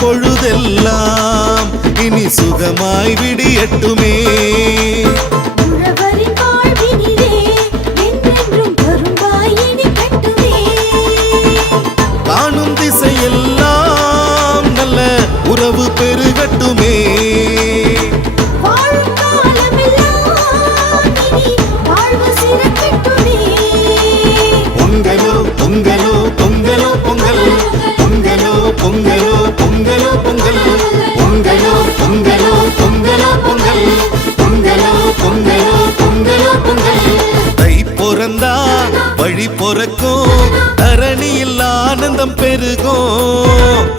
பொழுதெல்லாம் இனி சுகமாய் விடியட்டுமே. காணும் திசையெல்லாம் நல்ல உறவு பெருகட்டுமே. பொங்கலோ பொங்கலோ பொங்கலோ பொங்கல், பொங்கலோ பொங்கலோ பொங்கலோ பொங்கல், பொங்கலோ பொங்கலோ பொங்கலோ பொங்கல், பொங்கலோ பொங்கலோ பொங்கலோ பொங்கல். தை பிறந்தா வழி பிறக்கும், தரணியில் ஆனந்தம் பெருகும்.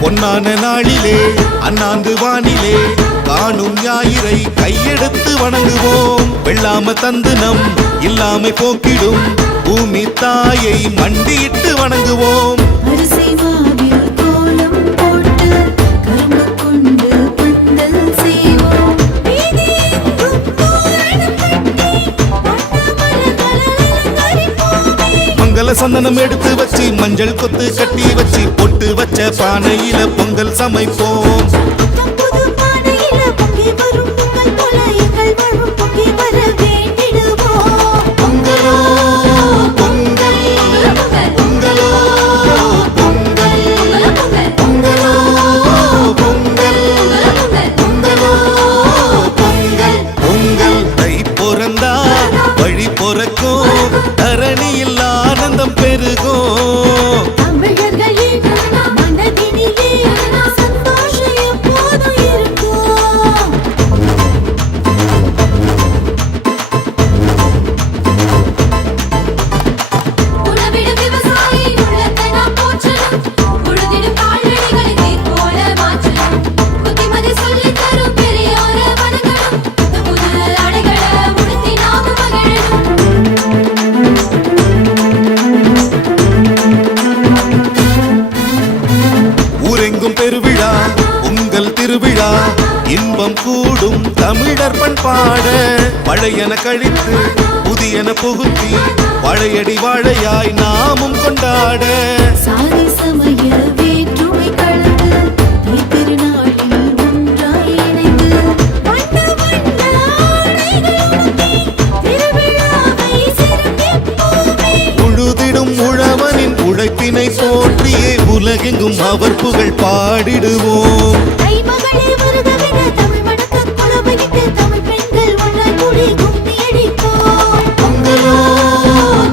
பொன்னான நாளிலே அண்ணாந்து வானிலே காணும் ஞாயிறை கையெடுத்து வணங்குவோம். வெள்ளாம தந்து நம் இல்லாமை போக்கிடும் பூமி தாயை மண்டியிட்டு வணங்குவோம். மங்கள சந்தனம் எடுத்து வச்சு மஞ்சள் கொத்து கட்டி வச்சு பொட்டு வச்ச பானையில பொங்கல் சமைப்போம். பொங்கலோ பொங்கல், பொங்கலோ பொங்கல், பொங்கலோ பொங்கல், பொங்கலோ பொங்கல். பொங்கல் தை பிறந்தா வழி பிறக்கும், தரணியில் ஆனந்தம் பெருகும். பெருவிழா உங்கள் திருவிழா இன்பம் கூடும் தமிழர் பண்பாட, பழையன கழித்து புதியன புகுத்தி பழையடி வாழையாய் நாமும் கொண்டாட. உழுதிடும் உழவனின் உழைப்பினை போற்றியே உலகெங்கும் அவர் புகழ் பாடிடுவோம். பொங்கலோ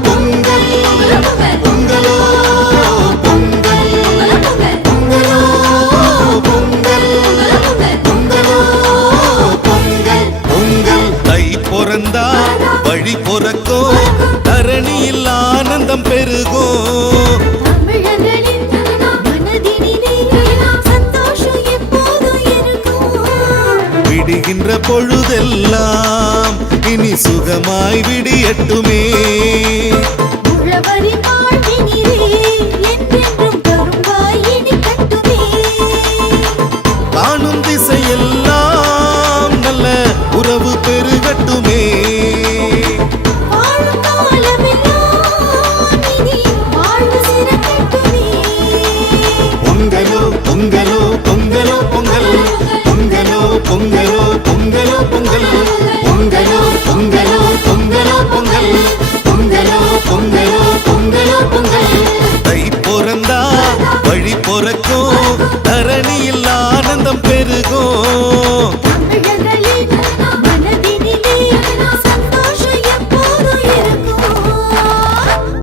பொங்கல், பொங்கலோ பொங்கல், பொங்கலோ பொங்கல், பொங்கலோ பொங்கல். பொங்கல் தை பிறந்தா வழி பிறக்கும், தரணியில் ஆனந்தம் பெருகும். விடுகின்ற பொழுதெல்லாம் இனி சுகமாய் விடியட்டுமே.